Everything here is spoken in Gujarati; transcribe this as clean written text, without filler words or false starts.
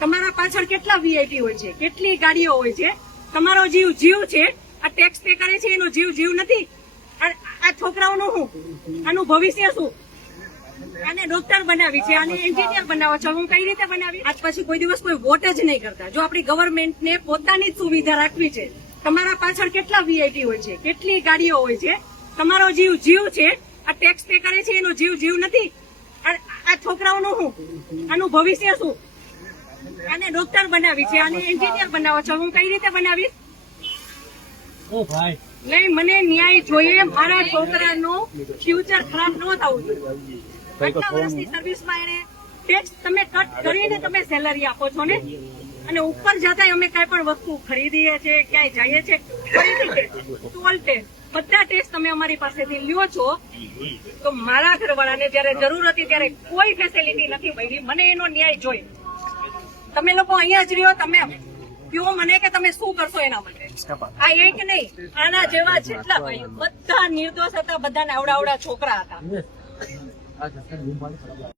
તમારા પાછળ કેટલા વીઆઈપી હોય છે, કેટલી ગાડીઓ હોય છે. તમારો જીવ જીવ છે. આ ટેક્સ પે કરે છે એનો જીવ જીવ નથી. આ છોકરાઓનું શું, આનું ભવિષ્ય શું? આને ડોક્ટર બનાવી છે, આને એન્જિનિયર બનાવો છો. હું કઈ રીતે બનાવી? આજ પછી કોઈ દિવસ કોઈ વોટ જ નહીં કરતા. જો આપણી ગવર્મેન્ટને પોતાની જ સુવિધા રાખવી છે. તમારા પાછળ કેટલા વીઆઈપી હોય છે, કેટલી ગાડીઓ હોય છે. તમારો જીવ જીવ છે. આ ટેક્સ પે કરે છે એનો જીવ જીવ નથી. આ છોકરાઓનું શું, આનું ભવિષ્ય શું? આને ડોક્ટર બનાવી છે, આને એન્જિનિયર બનાવો છો. હું કઈ રીતે બનાવીશ? નહીં, મને ન્યાય જોઈએ. મારા છોકરાનું ફ્યુચર ખરાબ ન થવું જોઈએ. કેટલા વર્ષની સર્વિસમાં એને ટેક્સ તમે કટ કરીને તમે સેલરી આપો છો ને, અને ઉપર જતા અમે કઈ પણ વસ્તુ ખરીદીએ છીએ, ક્યાંય જઈએ છીએ, ટોલ ટેક્સ બધા ટેક્સ તમે અમારી પાસેથી લ્યો છો. તો મારા ઘરવાળાને જયારે જરૂર હતી ત્યારે કોઈ ફેસિલિટી નથી મળી. મને એનો ન્યાય જોઈએ. તમે લોકો અહીંયા જ રહ્યો, તમે કહો મને કે તમે શું કરશો એના માટે. આ એક નહીં, આના જેવા જેટલા ભાઈ બધા નિર્દોષ હતા, બધાને આવડા છોકરા હતા.